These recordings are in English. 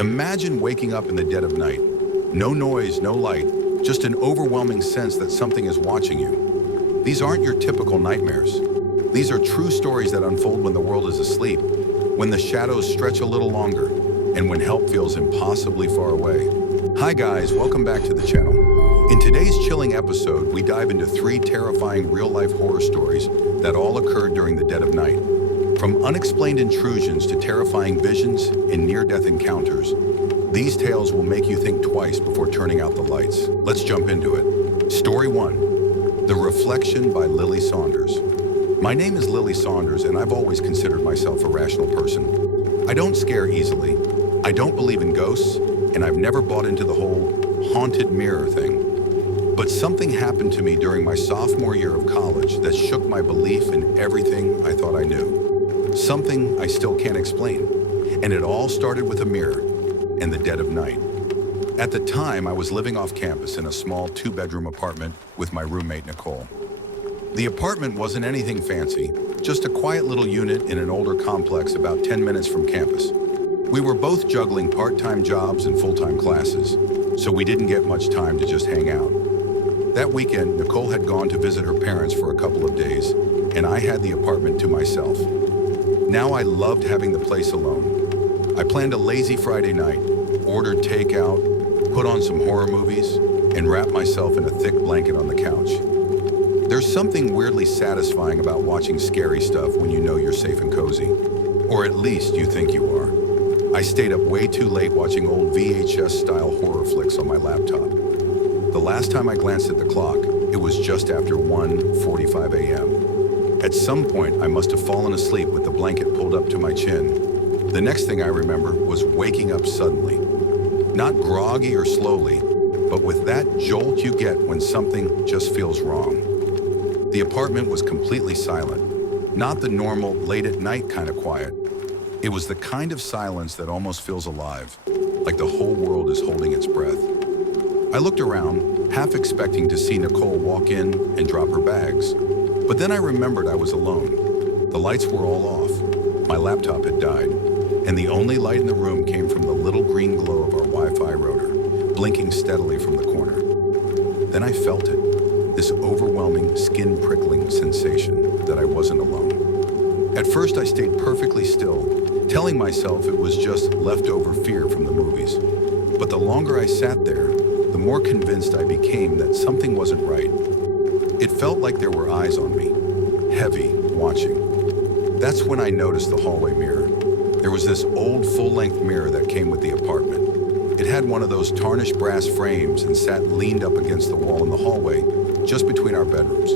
Imagine waking up in the dead of night. No noise, no light, just an overwhelming sense that something is watching you. These aren't your typical nightmares. These are true stories that unfold when the world is asleep, when the shadows stretch a little longer, and when help feels impossibly far away. Hi guys, welcome back to the channel. In today's chilling episode, we dive into 3 terrifying real-life horror stories that all occurred during the dead of night. From unexplained intrusions to terrifying visions and near-death encounters, these tales will make you think twice before turning out the lights. Let's jump into it. Story 1. The Reflection by Lily Saunders. My name is Lily Saunders, and I've always considered myself a rational person. I don't scare easily, I don't believe in ghosts, and I've never bought into the whole haunted mirror thing. But something happened to me during my sophomore year of college that shook my belief in everything I thought I knew. Something I still can't explain. And it all started with a mirror in the dead of night. At the time, I was living off campus in a small 2-bedroom apartment with my roommate, Nicole. The apartment wasn't anything fancy, just a quiet little unit in an older complex about 10 minutes from campus. We were both juggling part-time jobs and full-time classes, so we didn't get much time to just hang out. That weekend, Nicole had gone to visit her parents for a couple of days, and I had the apartment to myself. Now I loved having the place alone. I planned a lazy Friday night, ordered takeout, put on some horror movies, and wrapped myself in a thick blanket on the couch. There's something weirdly satisfying about watching scary stuff when you know you're safe and cozy. Or at least you think you are. I stayed up way too late watching old VHS-style horror flicks on my laptop. The last time I glanced at the clock, it was just after 1:45 a.m. At some point, I must have fallen asleep with the blanket pulled up to my chin. The next thing I remember was waking up suddenly. Not groggy or slowly, but with that jolt you get when something just feels wrong. The apartment was completely silent. Not the normal late-at-night kind of quiet. It was the kind of silence that almost feels alive, like the whole world is holding its breath. I looked around, half expecting to see Nicole walk in and drop her bags. But then I remembered I was alone. The lights were all off. My laptop had died, and the only light in the room came from the little green glow of our Wi-Fi router, blinking steadily from the corner. Then I felt it, this overwhelming, skin-prickling sensation that I wasn't alone. At first I stayed perfectly still, telling myself it was just leftover fear from the movies. But the longer I sat there, the more convinced I became that something wasn't right. It felt like there were eyes on me, heavy, watching. That's when I noticed the hallway mirror. There was this old full-length mirror that came with the apartment. It had one of those tarnished brass frames and sat leaned up against the wall in the hallway, just between our bedrooms.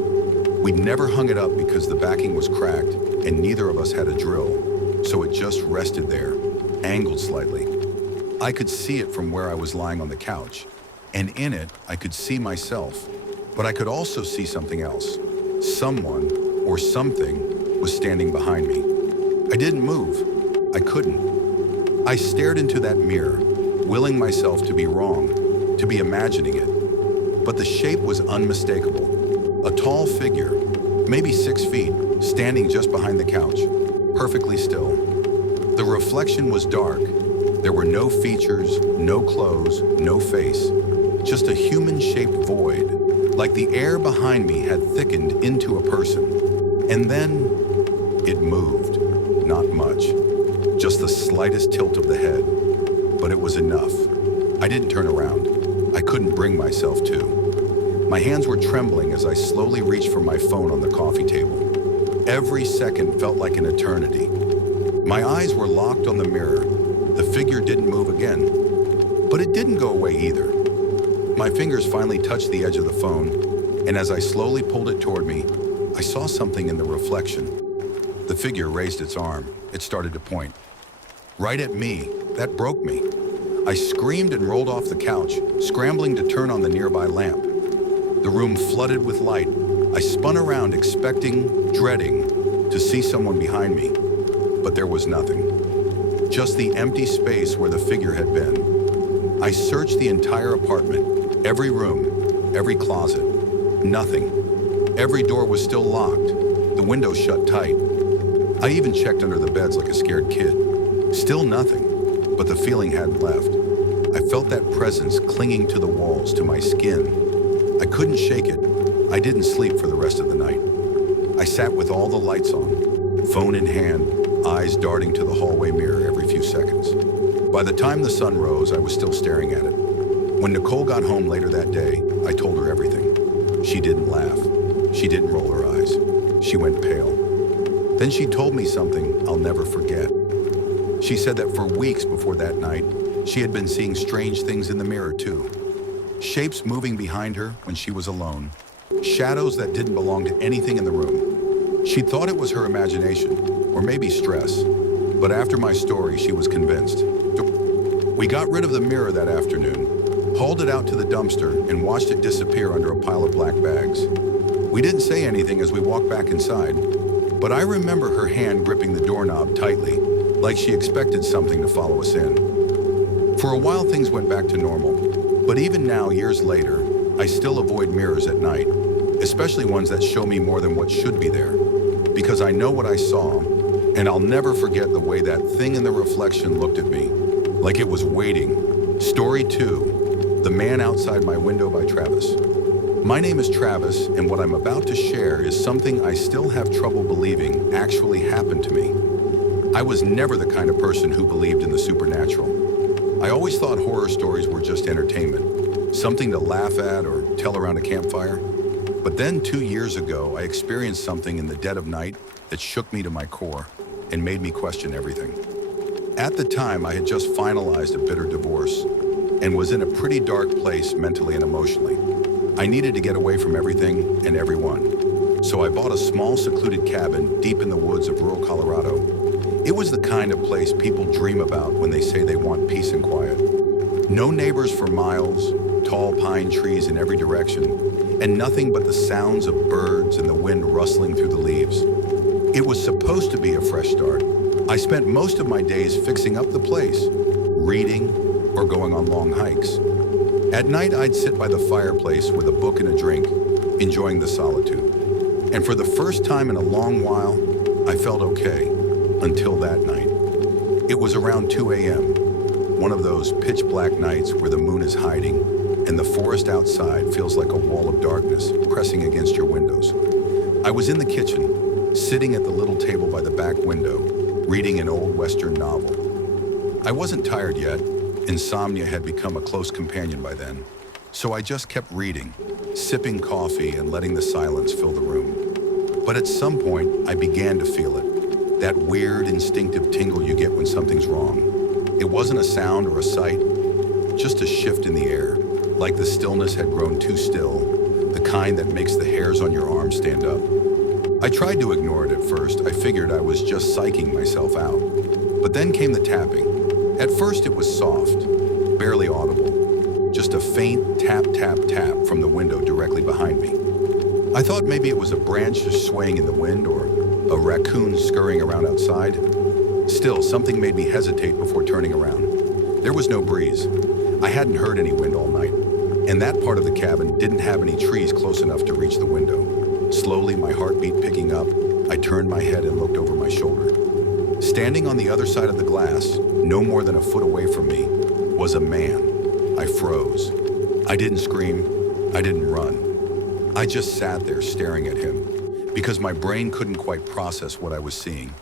We'd never hung it up because the backing was cracked and neither of us had a drill, so it just rested there, angled slightly. I could see it from where I was lying on the couch, and in it, I could see myself. But I could also see something else. Someone, or something, was standing behind me. I didn't move. I couldn't. I stared into that mirror, willing myself to be wrong, to be imagining it. But the shape was unmistakable. A tall figure, maybe 6 feet, standing just behind the couch, perfectly still. The reflection was dark. There were no features, no clothes, no face, just a human-shaped void. Like the air behind me had thickened into a person. And then it moved. Not much. Just the slightest tilt of the head. But it was enough. I didn't turn around. I couldn't bring myself to. My hands were trembling as I slowly reached for my phone on the coffee table. Every second felt like an eternity. My eyes were locked on the mirror. The figure didn't move again. But it didn't go away either. My fingers finally touched the edge of the phone, and as I slowly pulled it toward me, I saw something in the reflection. The figure raised its arm. It started to point. Right at me. That broke me. I screamed and rolled off the couch, scrambling to turn on the nearby lamp. The room flooded with light. I spun around, expecting, dreading, to see someone behind me. But there was nothing. Just the empty space where the figure had been. I searched the entire apartment. Every room, every closet, nothing. Every door was still locked, the windows shut tight. I even checked under the beds like a scared kid. Still nothing. but the feeling hadn't left. I felt that presence clinging to the walls, to my skin. I couldn't shake it. I didn't sleep for the rest of the night. I sat with all the lights on, phone in hand, eyes darting to the hallway mirror every few seconds. By the time the sun rose, I was still staring at it. When Nicole got home later that day, I told her everything. She didn't laugh. She didn't roll her eyes. She went pale. Then she told me something I'll never forget. She said that for weeks before that night, she had been seeing strange things in the mirror too. Shapes moving behind her when she was alone. Shadows that didn't belong to anything in the room. She thought it was her imagination, or maybe stress. But after my story, she was convinced. We got rid of the mirror that afternoon, hauled it out to the dumpster, and watched it disappear under a pile of black bags. We didn't say anything as we walked back inside, but I remember her hand gripping the doorknob tightly, like she expected something to follow us in. For a while, things went back to normal, but even now, years later, I still avoid mirrors at night, especially ones that show me more than what should be there, because I know what I saw, and I'll never forget the way that thing in the reflection looked at me, like it was waiting. Story 2, The Man Outside My Window by Travis. My name is Travis, and what I'm about to share is something I still have trouble believing actually happened to me. I was never the kind of person who believed in the supernatural. I always thought horror stories were just entertainment, something to laugh at or tell around a campfire. But then 2 years ago, I experienced something in the dead of night that shook me to my core and made me question everything. At the time, I had just finalized a bitter divorce and was in a pretty dark place mentally and emotionally. I needed to get away from everything and everyone. So I bought a small secluded cabin deep in the woods of rural Colorado. It was the kind of place people dream about when they say they want peace and quiet. No neighbors for miles, tall pine trees in every direction, and nothing but the sounds of birds and the wind rustling through the leaves. It was supposed to be a fresh start. I spent most of my days fixing up the place, reading, or going on long hikes. At night, I'd sit by the fireplace with a book and a drink, enjoying the solitude. And for the first time in a long while, I felt okay, until that night. It was around 2 a.m., one of those pitch black nights where the moon is hiding and the forest outside feels like a wall of darkness pressing against your windows. I was in the kitchen, sitting at the little table by the back window, reading an old Western novel. I wasn't tired yet. Insomnia had become a close companion by then, so I just kept reading, sipping coffee and letting the silence fill the room. But at some point, I began to feel it, that weird instinctive tingle you get when something's wrong. It wasn't a sound or a sight, just a shift in the air, like the stillness had grown too still, the kind that makes the hairs on your arm stand up. I tried to ignore it at first. I figured I was just psyching myself out. But then came the tapping. At first it was soft, barely audible, just a faint tap, tap, tap from the window directly behind me. I thought maybe it was a branch swaying in the wind or a raccoon scurrying around outside. Still, something made me hesitate before turning around. There was no breeze. I hadn't heard any wind all night, and that part of the cabin didn't have any trees close enough to reach the window. Slowly, my heartbeat picking up, I turned my head and looked over my shoulder. Standing on the other side of the glass, no more than a foot away from me, was a man. I froze. I didn't scream. I didn't run. I just sat there staring at him because my brain couldn't quite process what I was seeing.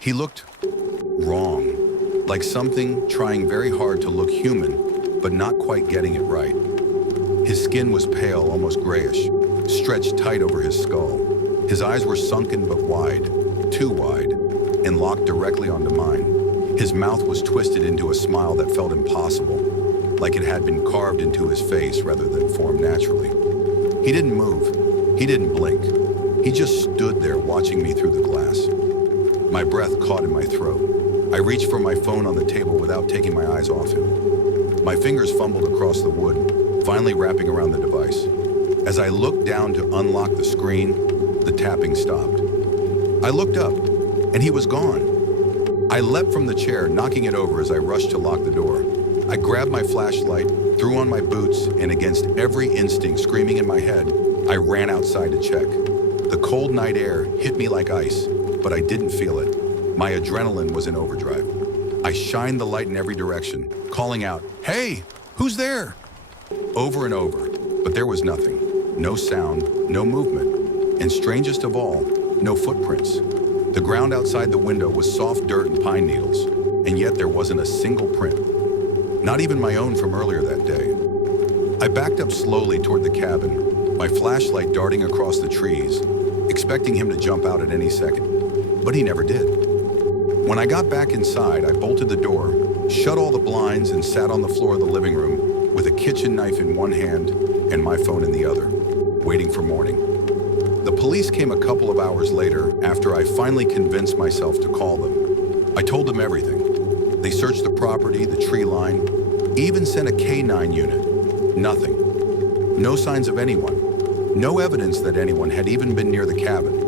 He looked wrong, like something trying very hard to look human, but not quite getting it right. His skin was pale, almost grayish, stretched tight over his skull. His eyes were sunken but wide, too wide, and locked directly onto mine. His mouth was twisted into a smile that felt impossible, like it had been carved into his face rather than formed naturally. He didn't move. He didn't blink. He just stood there watching me through the glass. My breath caught in my throat. I reached for my phone on the table without taking my eyes off him. My fingers fumbled across the wood, finally wrapping around the device. As I looked down to unlock the screen, the tapping stopped. I looked up, and he was gone. I leapt from the chair, knocking it over as I rushed to lock the door. I grabbed my flashlight, threw on my boots, and against every instinct screaming in my head, I ran outside to check. The cold night air hit me like ice, but I didn't feel it. My adrenaline was in overdrive. I shined the light in every direction, calling out, "Hey, who's there?" Over and over, but there was nothing. No sound, no movement, and strangest of all, no footprints. The ground outside the window was soft dirt and pine needles, and yet there wasn't a single print. Not even my own from earlier that day. I backed up slowly toward the cabin, my flashlight darting across the trees, expecting him to jump out at any second, but he never did. When I got back inside, I bolted the door, shut all the blinds, and sat on the floor of the living room with a kitchen knife in one hand and my phone in the other, waiting for morning. The police came a couple of hours later after I finally convinced myself to call them. I told them everything. They searched the property, the tree line, even sent a K9 unit. Nothing. No signs of anyone. No evidence that anyone had even been near the cabin.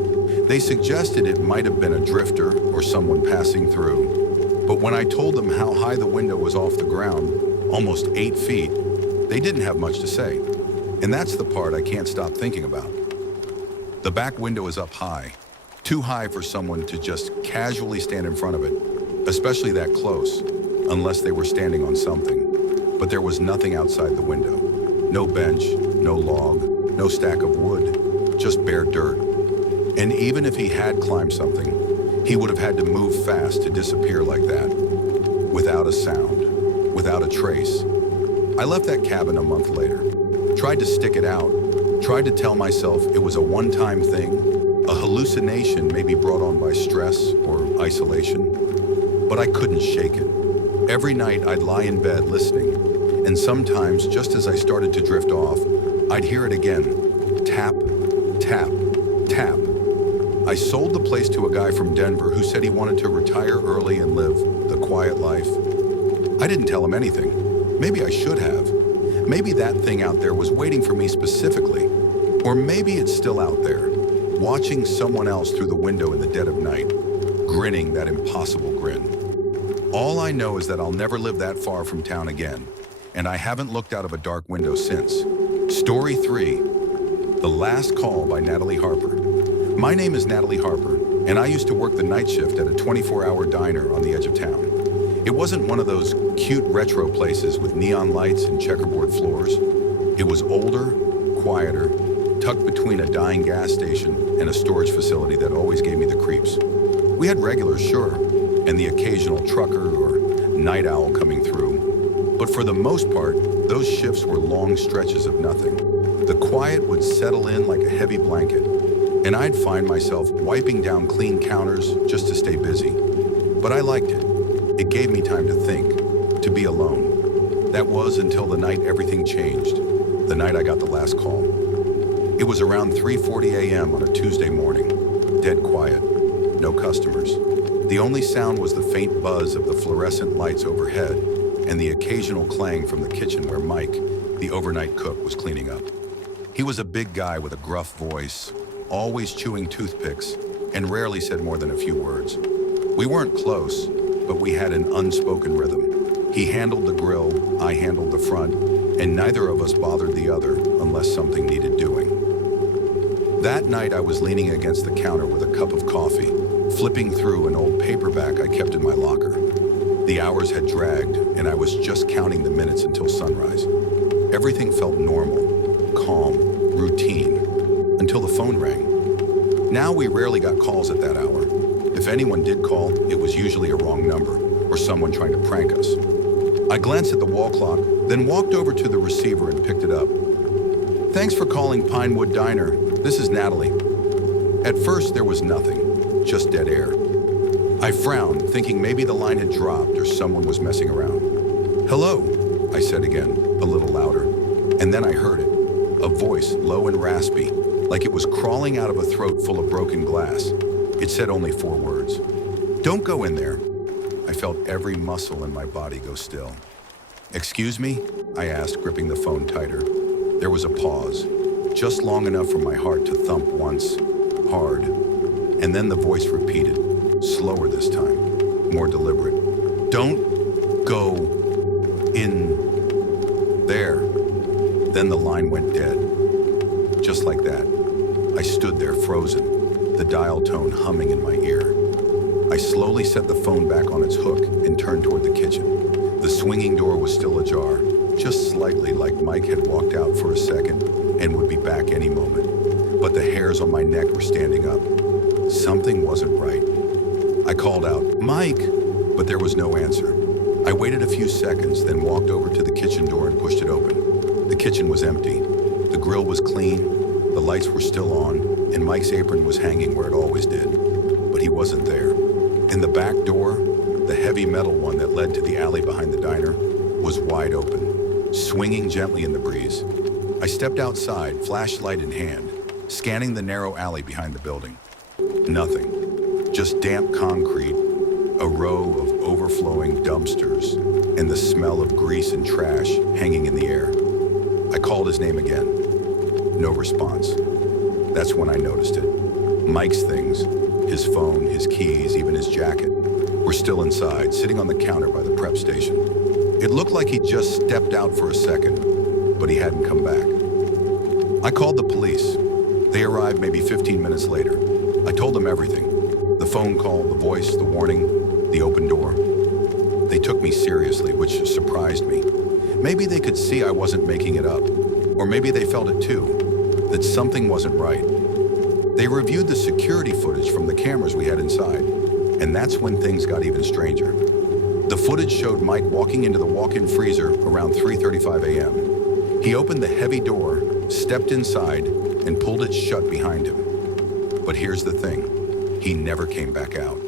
They suggested it might have been a drifter or someone passing through. But when I told them how high the window was off the ground, almost 8 feet, they didn't have much to say. And that's the part I can't stop thinking about. The back window is up high, too high for someone to just casually stand in front of it, especially that close, unless they were standing on something. But there was nothing outside the window. No bench, no log, no stack of wood, just bare dirt. And even if he had climbed something, he would have had to move fast to disappear like that, without a sound, without a trace. I left that cabin a month later, tried to stick it out, tried to tell myself it was a one-time thing, a hallucination maybe brought on by stress or isolation, but I couldn't shake it. Every night I'd lie in bed listening, and sometimes just as I started to drift off, I'd hear it again, tap, tap, tap. I sold the place to a guy from Denver who said he wanted to retire early and live the quiet life. I didn't tell him anything. Maybe I should have. Maybe that thing out there was waiting for me specifically. Or maybe it's still out there, watching someone else through the window in the dead of night, grinning that impossible grin. All I know is that I'll never live that far from town again, and I haven't looked out of a dark window since. Story 3, The Last Call by Natalie Harper. My name is Natalie Harper, and I used to work the night shift at a 24-hour diner on the edge of town. It wasn't one of those cute retro places with neon lights and checkerboard floors. It was older, quieter, tucked between a dying gas station and a storage facility that always gave me the creeps. We had regulars, sure, and the occasional trucker or night owl coming through. But for the most part, those shifts were long stretches of nothing. The quiet would settle in like a heavy blanket, and I'd find myself wiping down clean counters just to stay busy. But I liked it. It gave me time to think, to be alone. That was until the night everything changed, the night I got the last call. It was around 3:40 a.m. on a Tuesday morning, dead quiet, no customers. The only sound was the faint buzz of the fluorescent lights overhead and the occasional clang from the kitchen where Mike, the overnight cook, was cleaning up. He was a big guy with a gruff voice, always chewing toothpicks, and rarely said more than a few words. We weren't close, but we had an unspoken rhythm. He handled the grill, I handled the front, and neither of us bothered the other unless something needed doing. That night I was leaning against the counter with a cup of coffee, flipping through an old paperback I kept in my locker. The hours had dragged, and I was just counting the minutes until sunrise. Everything felt normal, calm, routine, until the phone rang. Now we rarely got calls at that hour. If anyone did call, it was usually a wrong number, or someone trying to prank us. I glanced at the wall clock, then walked over to the receiver and picked it up. "Thanks for calling Pinewood Diner. This is Natalie." At first, there was nothing, just dead air. I frowned, thinking maybe the line had dropped or someone was messing around. "Hello," I said again, a little louder, and then I heard it, a voice low and raspy, like it was crawling out of a throat full of broken glass. It said only 4 words. "Don't go in there." I felt every muscle in my body go still. "Excuse me?" I asked, gripping the phone tighter. There was a pause, just long enough for my heart to thump once, hard, and then the voice repeated, slower this time, more deliberate. "Don't go in there." Then the line went dead. Just like that, I stood there frozen, the dial tone humming in my ear. I slowly set the phone back on its hook and turned toward the kitchen. The swinging door was still ajar, just slightly, like Mike had walked out for a second and would be back any moment. But the hairs on my neck were standing up. Something wasn't right. I called out, "Mike!" but there was no answer. I waited a few seconds, then walked over to the kitchen door and pushed it open. The kitchen was empty. The grill was clean, the lights were still on, and Mike's apron was hanging where it always did. But he wasn't there. In the back door, the heavy metal one that led to the alley behind the diner, was wide open, swinging gently in the breeze. I stepped outside, flashlight in hand, scanning the narrow alley behind the building. Nothing. Just damp concrete, a row of overflowing dumpsters, and the smell of grease and trash hanging in the air. I called his name again. No response. That's when I noticed it. Mike's things, his phone, his keys, even his jacket, were still inside, sitting on the counter by the prep station. It looked like he'd just stepped out for a second, but he hadn't come back. I called the police. They arrived maybe 15 minutes later. I told them everything. The phone call, the voice, the warning, the open door. They took me seriously, which surprised me. Maybe they could see I wasn't making it up, or maybe they felt it too, that something wasn't right. They reviewed the security footage from the cameras we had inside, and that's when things got even stranger. The footage showed Mike walking into the walk-in freezer around 3:35 a.m. He opened the heavy door, stepped inside, and pulled it shut behind him. But here's the thing, he never came back out.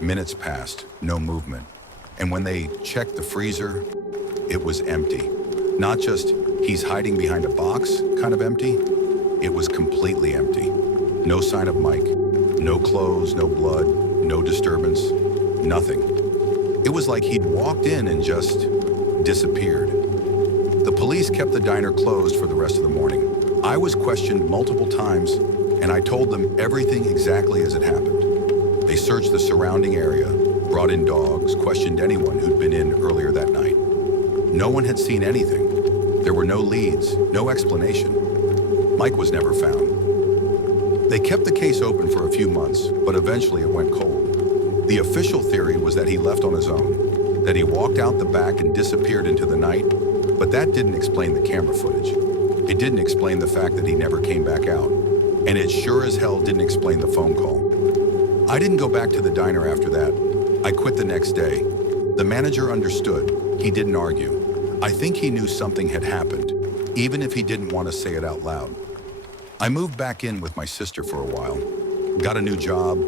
Minutes passed, no movement. And when they checked the freezer, it was empty. Not just he's hiding behind a box kind of empty, it was completely empty. No sign of Mike, no clothes, no blood, no disturbance, nothing. It was like he'd walked in and just disappeared. The police kept the diner closed for the rest of the morning. I was questioned multiple times, and I told them everything exactly as it happened. They searched the surrounding area, brought in dogs, questioned anyone who'd been in earlier that night. No one had seen anything. There were no leads, no explanation. Mike was never found. They kept the case open for a few months, but eventually it went cold. The official theory was that he left on his own, that he walked out the back and disappeared into the night, but that didn't explain the camera footage. It didn't explain the fact that he never came back out, and it sure as hell didn't explain the phone call. I didn't go back to the diner after that. I quit the next day. The manager understood. He didn't argue. I think he knew something had happened, even if he didn't want to say it out loud. I moved back in with my sister for a while, got a new job,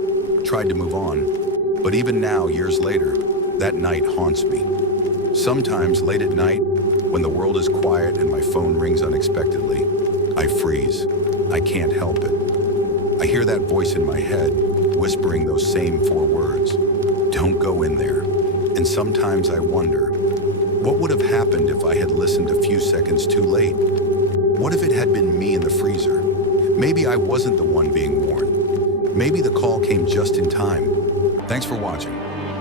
tried to move on, but even now, years later, that night haunts me. Sometimes late at night, when the world is quiet and my phone rings unexpectedly, I freeze. I can't help it. I hear that voice in my head, whispering those same 4 words, "Don't go in there." And sometimes I wonder, what would have happened if I had listened a few seconds too late? What if it had been me in the freezer? Maybe I wasn't the one being warned. Maybe the call came just in time. Thanks for watching.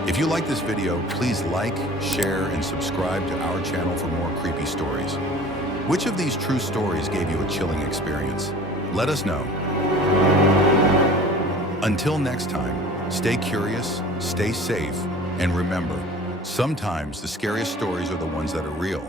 If you like this video, please like, share, and subscribe to our channel for more creepy stories. Which of these true stories gave you a chilling experience? Let us know. Until next time, stay curious, stay safe, and remember, sometimes the scariest stories are the ones that are real.